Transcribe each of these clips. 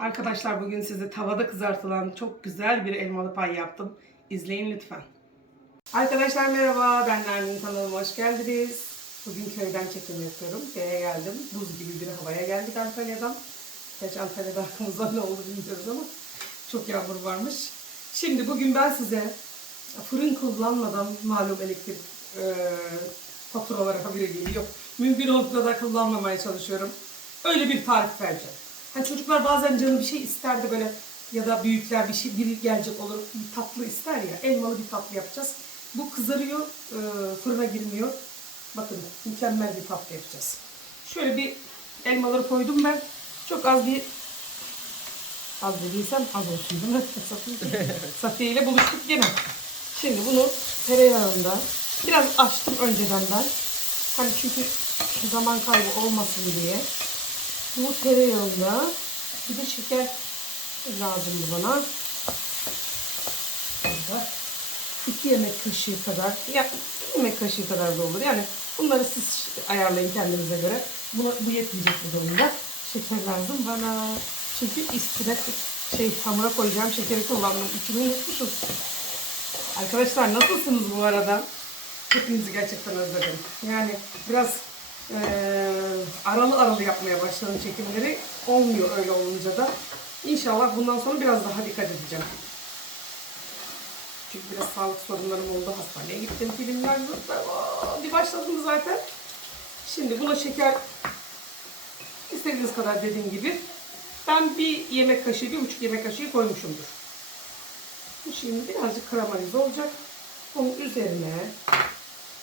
Arkadaşlar bugün size tavada kızartılan çok güzel bir elmalı pay yaptım. İzleyin lütfen. Arkadaşlar merhaba, ben Nermin kanalıma hoş geldiniz. Bugün köyden çekim yapıyorum. Köye geldim. Buz gibi bir havaya geldik Antalya'dan. Gerçi Antalya'da arkamızda ne oldu bilmiyoruz ama çok yağmur varmış. Şimdi bugün ben size fırın kullanmadan malum elektrik e, faturaları habire geliyor. Mümkün olduğu kadar kullanmamaya çalışıyorum. Öyle bir tarif vereceğim. Hani çocuklar bazen canı bir şey ister de böyle ya da büyükler bir şey biri gelecek olur bir tatlı ister ya elmalı bir tatlı yapacağız. Bu kızarıyor, e, fırına girmiyor. Bakın mükemmel bir tatlı yapacağız. Şöyle bir elmaları koydum ben. Çok az bir az dediysem az olsun değil mi? Safiye, ile buluştuk gene. Şimdi bunu tereyağında biraz açtım önceden ben. Hani çünkü zaman kaybı olmasın diye. Bu tereyağında bir de şeker lazım bana. Burada iki yemek kaşığı kadar, ya bir yemek kaşığı kadar da olur. Yani bunları siz ayarlayın kendinize göre. Buna, bu yetmeyecek bu durumda. Şeker lazım bana. Çünkü üstüne şey hamura koyacağım şekeri kullandım. İçini unutmuşuz. Arkadaşlar nasılsınız bu arada? Hepinizi gerçekten özledim. Yani biraz eee, aralı aralı yapmaya başladım çekimleri. Olmuyor öyle olunca da. İnşallah bundan sonra biraz daha dikkat edeceğim. Çünkü biraz sağlık sorunlarım oldu. Hastaneye gittim, filmler Bir başladım zaten. Şimdi buna şeker istediğiniz kadar dediğim gibi. Ben bir yemek kaşığı, bir buçuk yemek kaşığı koymuşumdur. Bu şimdi birazcık karamelize olacak. Onun üzerine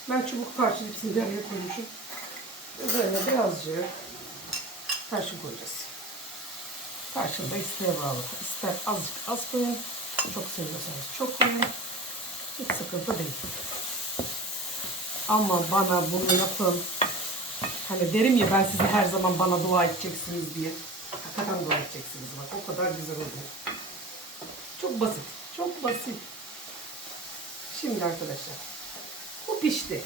ben çubuk parça araya koymuşum. Üzerine birazcık tarçın koyacağız. Tarçın da isteğe bağlı. İster azıcık az koyun. Çok seviyorsanız çok koyun. Hiç sıkıntı değil. Ama bana bunu yapın. Hani derim ya ben size her zaman bana dua edeceksiniz diye. Hakikaten dua edeceksiniz bak o kadar güzel oluyor. Çok basit. Çok basit. Şimdi arkadaşlar. Bu pişti.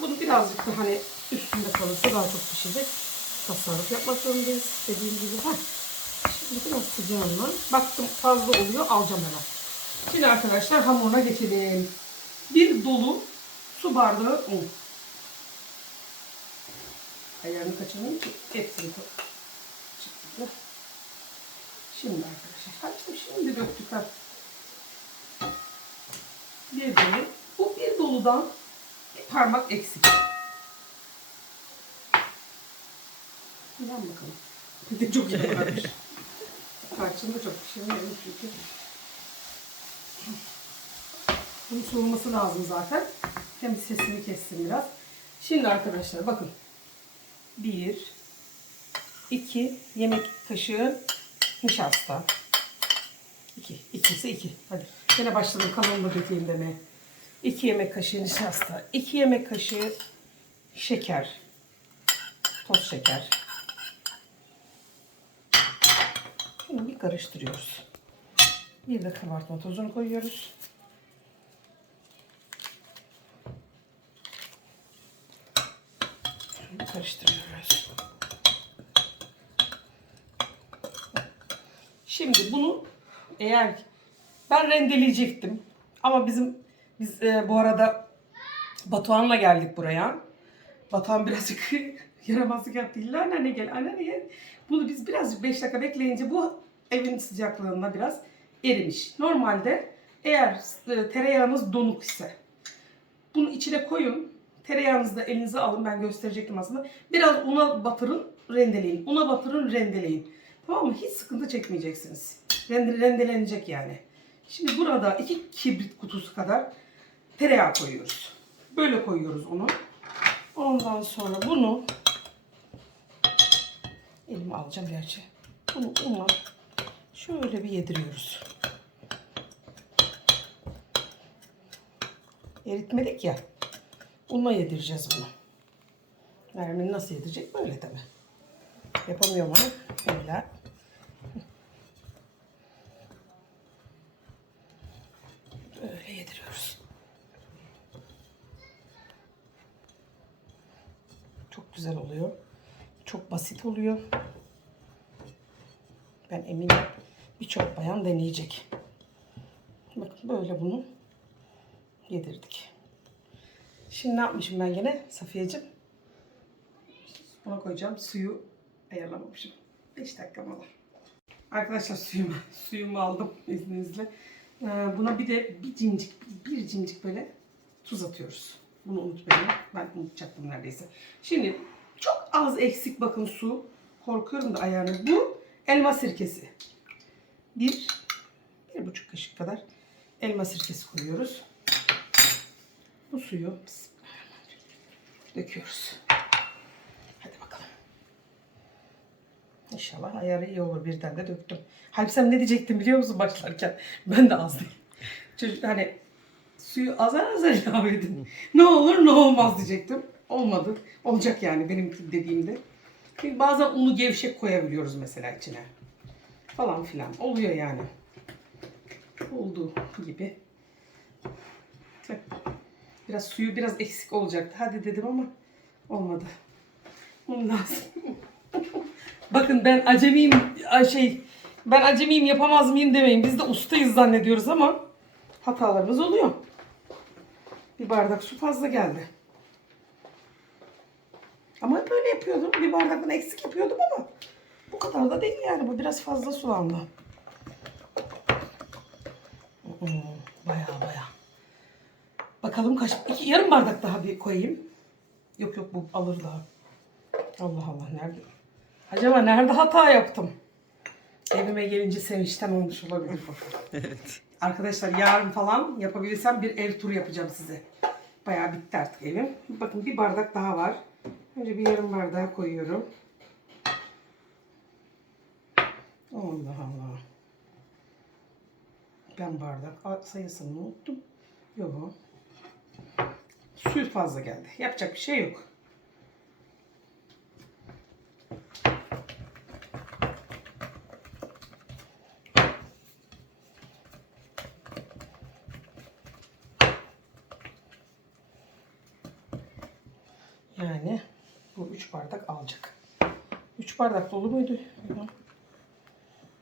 Bunu birazcık da hani üstünde kalırsa daha çok pişecek. Tasarruf yapmak zorundayız. Dediğim gibi. Heh. Şimdi biraz sıcağından. Baktım fazla oluyor. Alacağım hemen. Şimdi arkadaşlar hamuruna geçelim. Bir dolu su bardağı un. Ayarını kaçırmayayım ki hepsini. Çıktı. Şimdi arkadaşlar. Açtım şimdi döktük ha. Bir dolu. Bu bir doludan parmak eksik. Yan bakalım. Bir de çok yaparmış. Tarçın da çok pişirmeyelim çünkü. Bunun soğuması lazım zaten. Hem sesini kessin biraz. Şimdi arkadaşlar bakın. Bir, iki yemek kaşığı nişasta. İki. İkisi iki. Hadi. Yine başladım kanalımda dökeyim demeye. İki yemek kaşığı nişasta. iki yemek kaşığı şeker. Toz şeker. Şimdi bir karıştırıyoruz. Bir de kabartma tozunu koyuyoruz. Şimdi karıştırıyoruz. Şimdi bunu eğer ben rendeleyecektim ama bizim biz e, bu arada Batuhan'la geldik buraya. Batuhan birazcık yaramazlık yaptı. İlla anne gel anne gel. Bunu biz birazcık 5 dakika bekleyince bu evin sıcaklığında biraz erimiş. Normalde eğer e, tereyağınız donuk ise bunu içine koyun. Tereyağınızı da elinize alın. Ben gösterecektim aslında. Biraz una batırın, rendeleyin. Una batırın, rendeleyin. Tamam mı? Hiç sıkıntı çekmeyeceksiniz. Rende, rendelenecek yani. Şimdi burada iki kibrit kutusu kadar tereyağı koyuyoruz. Böyle koyuyoruz onu. Ondan sonra bunu elime alacağım gerçi. Bunu una şöyle bir yediriyoruz. Eritmedik ya. Unla yedireceğiz bunu. Nermin nasıl yedirecek? Böyle tabi. Yapamıyorum ama böyle. Böyle yediriyoruz. Çok güzel oluyor. Ben eminim birçok bayan deneyecek. Bakın böyle bunu yedirdik. Şimdi ne yapmışım ben gene Safiyeciğim? Buna koyacağım. Suyu ayarlamamışım. 5 dakika mola. Arkadaşlar suyumu, suyumu aldım izninizle. Ee, buna bir de bir cimcik, bir cimcik böyle tuz atıyoruz. Bunu unutmayın. Ben unutacaktım neredeyse. Şimdi çok az eksik bakın su. Korkuyorum da ayarını. Bu elma sirkesi. Bir, bir buçuk kaşık kadar elma sirkesi koyuyoruz. Bu suyu döküyoruz. Hadi bakalım. İnşallah ayarı iyi olur birden de döktüm. Halbuki sen ne diyecektin biliyor musun başlarken? Ben de az değil. Çocuk hani suyu azar azar ilave edin. ne olur ne olmaz diyecektim. Olmadı. Olacak yani benim dediğimde. Çünkü bazen unu gevşek koyabiliyoruz mesela içine. Falan filan. Oluyor yani. Olduğu gibi. Biraz suyu biraz eksik olacaktı. Hadi dedim ama olmadı. Un lazım. Bakın ben acemiyim şey ben acemiyim yapamaz mıyım demeyin. Biz de ustayız zannediyoruz ama hatalarımız oluyor. Bir bardak su fazla geldi. Ama hep böyle yapıyordum. Bir bardaktan eksik yapıyordum ama bu kadar da değil yani. Bu biraz fazla sulandı. Hmm, Baya baya. Bakalım kaç... iki, yarım bardak daha bir koyayım. Yok yok bu alır daha. Allah Allah nerede? Acaba nerede hata yaptım? Evime gelince sevinçten olmuş olabilir. Evet. Arkadaşlar yarın falan yapabilirsem bir ev turu yapacağım size. Bayağı bitti artık evim. Bakın bir bardak daha var. Önce bir yarım bardağı koyuyorum. Allah Allah. Ben bardak sayısını unuttum. Yok. Su fazla geldi. Yapacak bir şey yok. Yani bu 3 bardak alacak. 3 bardak dolu muydu?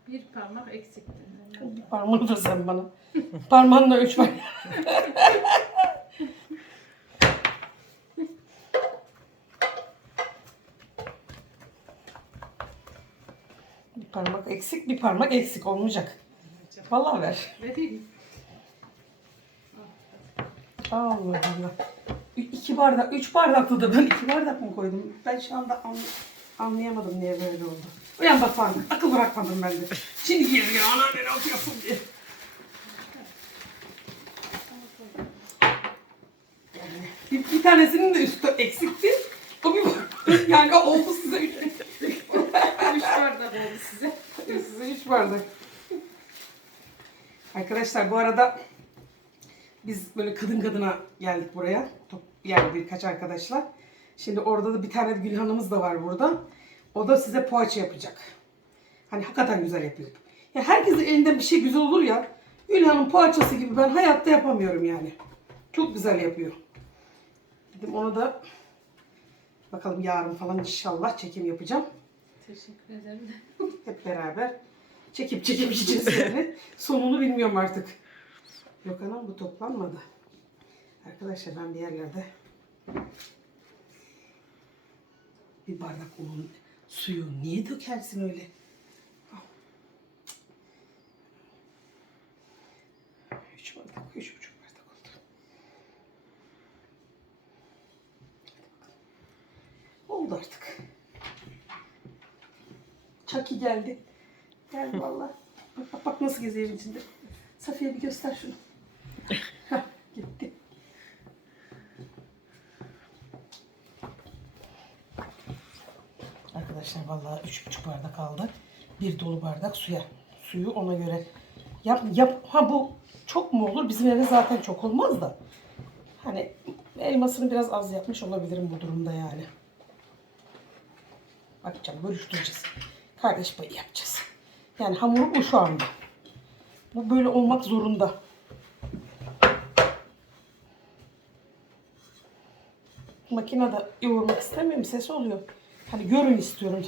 Bir parmak eksikti. Bir parmağını da sen bana. Parmağınla 3 bardak. bir parmak eksik, bir parmak eksik olmayacak. Vallahi ver. Vereyim. Allah Allah. Ü- İki bardak, üç bardaklı da ben iki bardak mı koydum? Ben şu anda an- anlayamadım niye böyle oldu. Uyan bak Faruk, akıl bırakmadım ben de. Şimdi geliyor ana ne yapıyorsun diye. Yani bir, bir tanesinin de üstü eksikti. O bir. Yani oldu size üç, Üç bardak oldu size. size üç bardak. Arkadaşlar bu arada biz böyle kadın kadına geldik buraya. Top, yani birkaç arkadaşla. Şimdi orada da bir tane de Gülhan'ımız da var burada. O da size poğaça yapacak. Hani hakikaten güzel yapıyor. Ya herkesin elinde bir şey güzel olur ya. Gülhan'ın poğaçası gibi ben hayatta yapamıyorum yani. Çok güzel yapıyor. Dedim onu da bakalım yarın falan inşallah çekim yapacağım. Teşekkür ederim. Hep beraber çekip çekip yiyeceğiz yani. Sonunu bilmiyorum artık. Yok anam bu toplanmadı. Arkadaşlar ben bir yerlerde bir bardak unun suyu niye dökersin öyle? Al. Üç bardak, üç buçuk bardak oldu. Oldu artık. Çaki geldi. Geldi valla. Bak, bak bak nasıl geziyor içinde. Safiye bir göster şunu. Hah, gitti. Arkadaşlar vallahi üç buçuk bardak aldı. Bir dolu bardak suya. Suyu ona göre yap yap. Ha bu çok mu olur? Bizim evde zaten çok olmaz da. Hani elmasını biraz az yapmış olabilirim bu durumda yani. Bakacağım bölüştüreceğiz. Kardeş payı yapacağız. Yani hamuru bu şu anda. Bu böyle olmak zorunda. Makinede yoğurmak istemiyorum. Ses oluyor. Hani görün istiyorum.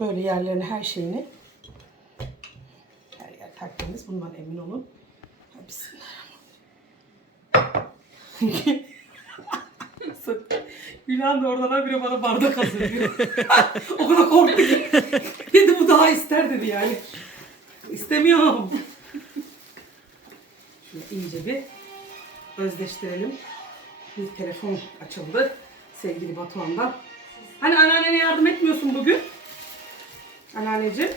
Böyle yerlerini, her şeyini. tertemiz. Bundan emin olun. Gülhan da oradan habire bana bardak hazırlıyor. o kadar korktu ki. Dedi bu daha ister dedi yani. İstemiyorum. Şöyle iyice bir özdeştirelim. Bir telefon açıldı. Sevgili Batuhan'dan. Hani anneannene yardım etmiyorsun bugün? Anneanneciğim.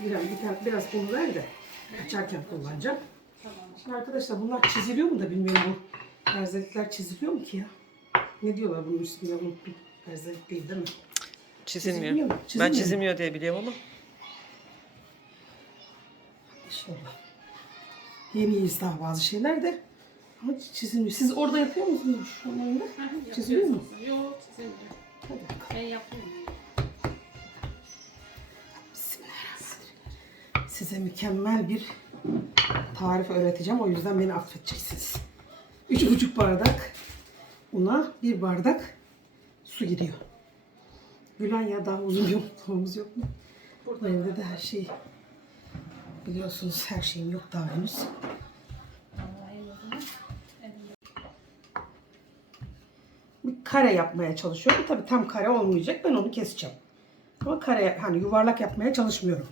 Biraz, bir tane, biraz bunu ver de açarken kullanacağım. Tamam. Şimdi arkadaşlar bunlar çiziliyor mu da bilmiyorum bu perzelikler çiziliyor mu ki ya? Ne diyorlar bunun üstünde unuttum. Perzelik değil değil mi? Çizilmiyor. Çizilmiyor mu? Ben Çizilmiyor mu? diye biliyorum ama. İnşallah. Yeniyiz daha bazı şeyler de. Ama çizilmiyor. Siz orada yapıyor musunuz şu anda? Çiziliyor mu? Yok çizilmiyor. Hadi bakalım. Ben yapıyorum. Bismillahirrahmanirrahim. Size mükemmel bir tarif öğreteceğim. O yüzden beni affedeceksiniz. Üç buçuk bardak una, bir bardak su gidiyor. Gülen ya daha uzun yokluğumuz yok mu? Burada evde de her şey biliyorsunuz her şeyim yok daha henüz. Vallahi o zaman. elimde. Bir kare yapmaya çalışıyorum. Tabii tam kare olmayacak. Ben onu keseceğim. Ama kare hani yuvarlak yapmaya çalışmıyorum.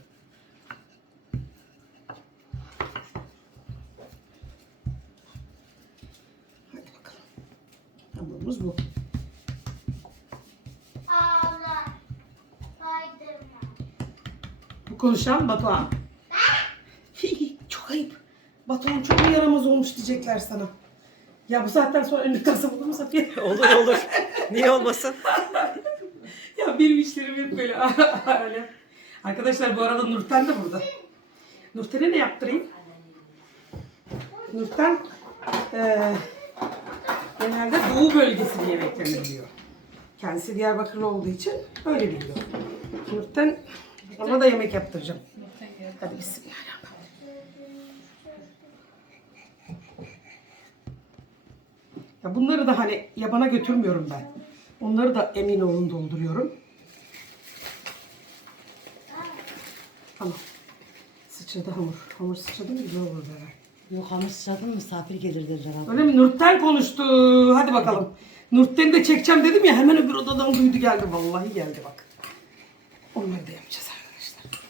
Hadi bakalım. Hamurumuz bu. Bu konuşan Batuhan. çok ayıp. Batuhan çok yaramaz olmuş diyecekler sana. Ya bu saatten sonra önlük tası bulur mu Safiye? Olur olur. Niye olmasın? Ya benim işlerim hep böyle öyle. Arkadaşlar bu arada Nurten de burada. Nurten'e ne yaptırayım? Nurten eee genelde Doğu bölgesinin yemeklerini biliyor. Kendisi Diyarbakırlı olduğu için öyle biliyor. Nurten ona da yemek yaptıracağım. Hadi bismillahirrahmanirrahim. Ya bunları da hani yabana götürmüyorum ben. Onları da emin olun dolduruyorum. Tamam. Sıçradı hamur. Hamur sıçradı mı güzel olur böyle. Yok hamur sıçradın misafir gelir dediler abi. Öyle mi? Nurten konuştu. Hadi bakalım. Nurten'i de çekeceğim dedim ya hemen öbür odadan duydu geldi. Vallahi geldi bak. Onları da yapacağız arkadaşlar.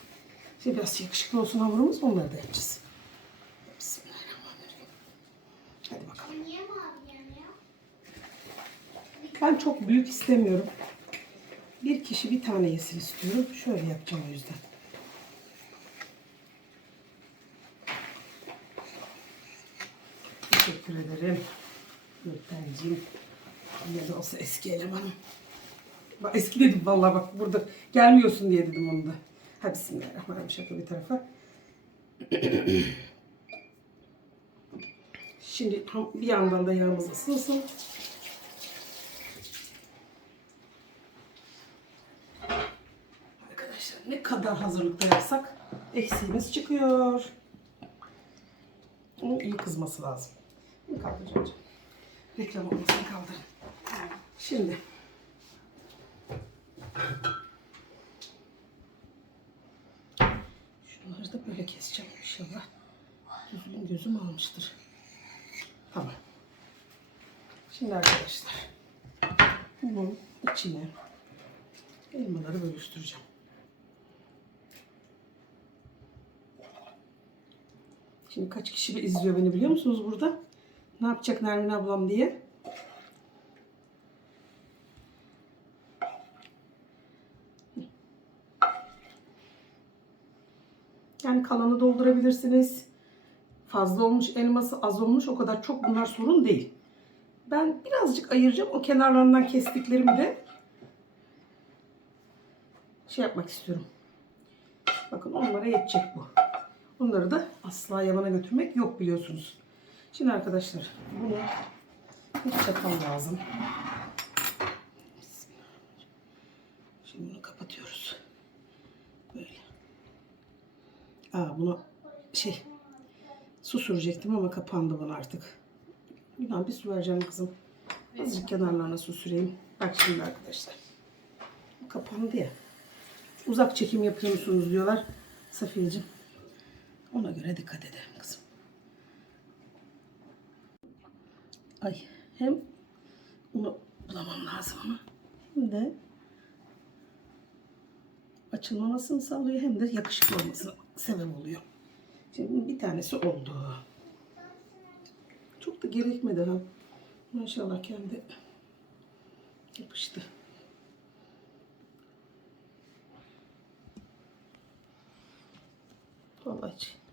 Şimdi biraz yakışıklı olsun hamurumuz onları da yapacağız. Bismillahirrahmanirrahim. Hadi bakalım. Niye mavi yanıyor? Ben çok büyük istemiyorum. Bir kişi bir tane yesin istiyorum. Şöyle yapacağım o yüzden. Teşekkür ederim. Nurten'cim. Ne de olsa eski elemanım. Bak, eski dedim vallahi bak burada gelmiyorsun diye dedim onu da. Hadi bismillahirrahmanirrahim şaka bir tarafa. Şimdi bir yandan da yağımız ısınsın. Arkadaşlar ne kadar hazırlıkta yapsak eksiğimiz çıkıyor. Onun iyi kızması lazım. Bunu kaldıracağım. Reklam olmasını kaldırın. Şimdi. Şunları da böyle keseceğim inşallah. Düzgün gözüm almıştır. Tamam. Şimdi arkadaşlar. Bunun içine elmaları bölüştüreceğim. Şimdi kaç kişi izliyor beni biliyor musunuz burada? Ne yapacak Nermin ablam diye. Yani kalanı doldurabilirsiniz. Fazla olmuş elması az olmuş o kadar çok bunlar sorun değil. Ben birazcık ayıracağım. O kenarlarından kestiklerimi de şey yapmak istiyorum. Bakın onlara yetecek bu. Bunları da asla yabana götürmek yok biliyorsunuz. Şimdi arkadaşlar bunu bir çatal lazım. Şimdi bunu kapatıyoruz. Böyle. Aa buna şey su sürecektim ama kapandı bana artık. Buradan bir su vereceğim kızım. Azıcık kenarlarına su süreyim. Bak şimdi arkadaşlar. Bu kapandı ya. Uzak çekim yapıyor musunuz diyorlar. Safiyeciğim Ona göre dikkat edelim kızım. Ay hem bunu bulamam lazım ama hem de açılmamasını sağlıyor hem de yakışıklı olmasına sebep oluyor. Şimdi bir tanesi oldu. Çok da gerekmedi ha. Maşallah kendi yapıştı. Vallahi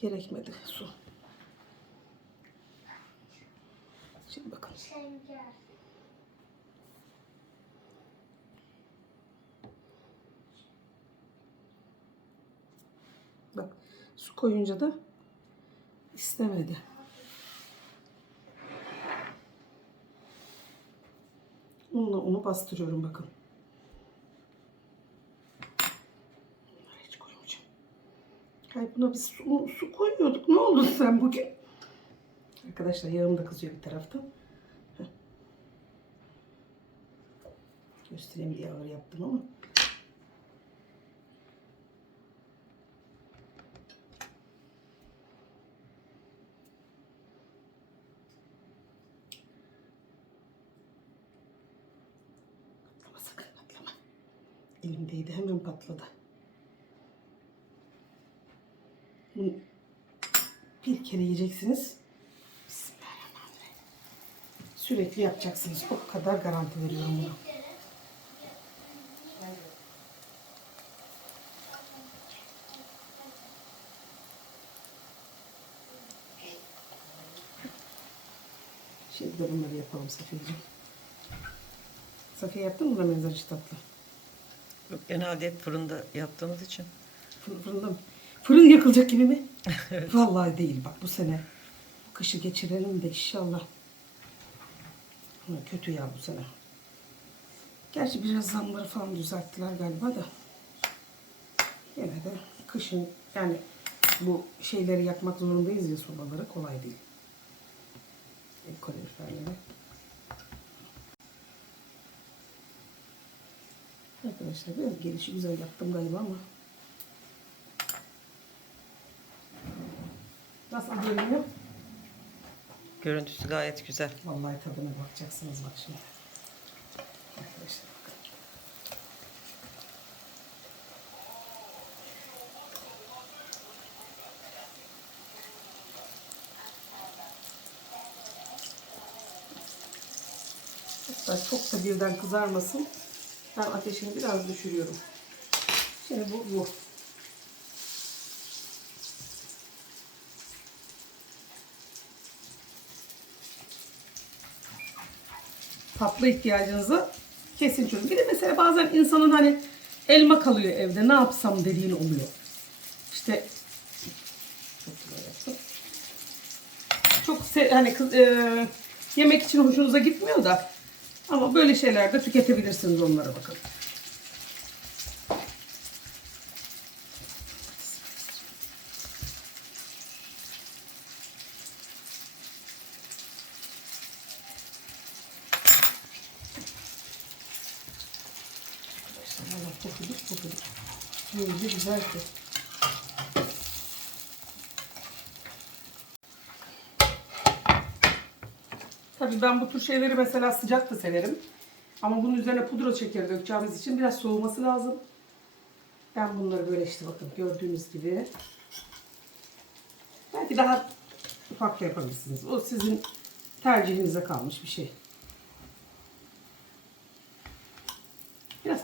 gerekmedi su. Şimdi bakın. Bak su koyunca da istemedi. Unla unu bastırıyorum bakın. Bunları hiç koymayacağım. Ay buna biz su, su koyuyorduk. Ne oldu sen bugün? Arkadaşlar yağım da kızıyor bir taraftan. Heh. Göstereyim diye ağır yaptım ama. Elimdeydi hemen patladı. Bunu bir kere yiyeceksiniz. Bismillahirrahmanirrahim. Sürekli yapacaksınız. O kadar garanti veriyorum buna. Şimdi de bunları yapalım Safiyeciğim. Safiye yaptın mı ramazan içi tatlı? Yok, genelde hep fırında yaptığımız için. Fırın, fırında mı? Fırın yakılacak gibi mi? Vallahi değil bak bu sene. Bu kışı geçirelim de inşallah. Ha, kötü ya bu sene. Gerçi biraz zamları falan düzelttiler galiba da. Yine de kışın yani bu şeyleri yakmak zorundayız ya sobaları kolay değil. Ev kaloriferleri. Arkadaşlar biraz gelişi güzel yaptım galiba ama Nasıl görünüyor? Görüntüsü gayet güzel. Vallahi tadına bakacaksınız bak şimdi. Arkadaşlar bakın. Hatta çok da birden kızarmasın. Ben ateşini biraz düşürüyorum. Şimdi bu bu. Tatlı ihtiyacınızı kesin çözün. Bir de mesela bazen insanın hani elma kalıyor evde ne yapsam dediğin oluyor. İşte çok hani e, yemek için hoşunuza gitmiyor da ama böyle şeylerde tüketebilirsiniz onlara bakın. Allah pofuduk pofuduk. Böyle güzel ki. Tabii ben bu tür şeyleri mesela sıcak da severim. Ama bunun üzerine pudra şekeri dökeceğimiz için biraz soğuması lazım. Ben bunları böyle işte bakın gördüğünüz gibi. Belki daha ufak yapabilirsiniz. O sizin tercihinize kalmış bir şey.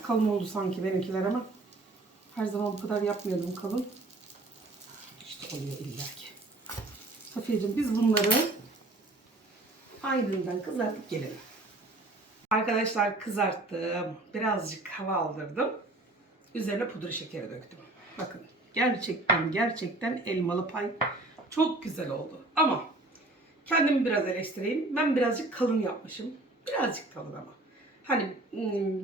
Kalın oldu sanki benimkiler ama her zaman bu kadar yapmıyordum kalın. İşte oluyor illa ki. Biz bunları aynından kızartıp gelelim. Arkadaşlar kızarttım. Birazcık hava aldırdım. Üzerine pudra şekeri döktüm. Bakın gerçekten gerçekten elmalı pay çok güzel oldu. Ama kendimi biraz eleştireyim. Ben birazcık kalın yapmışım. Birazcık kalın ama. Hani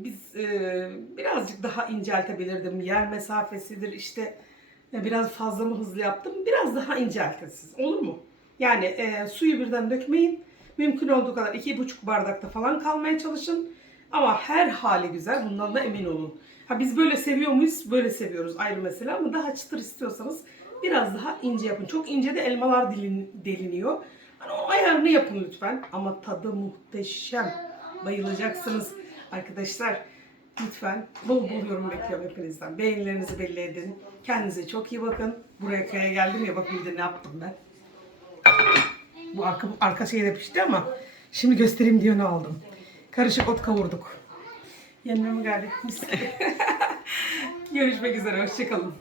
biz e, birazcık daha inceltebilirdim. Yer mesafesidir işte e, biraz fazla mı hızlı yaptım? Biraz daha inceltesiz. Olur mu? Yani e, suyu birden dökmeyin. Mümkün olduğu kadar iki buçuk bardakta falan kalmaya çalışın. Ama her hali güzel. Bundan da emin olun. Ha biz böyle seviyor muyuz? Böyle seviyoruz ayrı mesele ama daha çıtır istiyorsanız biraz daha ince yapın. Çok ince de elmalar dilin, deliniyor. Hani o ayarını yapın lütfen. Ama tadı muhteşem. Bayılacaksınız arkadaşlar. Lütfen bol bol yorum bekliyorum hepinizden. Beğenilerinizi belli edin. Kendinize çok iyi bakın. Buraya kaya geldim ya bakın bir de ne yaptım ben. Bu arka, arka şey de pişti ama şimdi göstereyim diye ne aldım. Karışık ot kavurduk. Yenmeme geldi. Mis gibi. Görüşmek üzere. Hoşçakalın.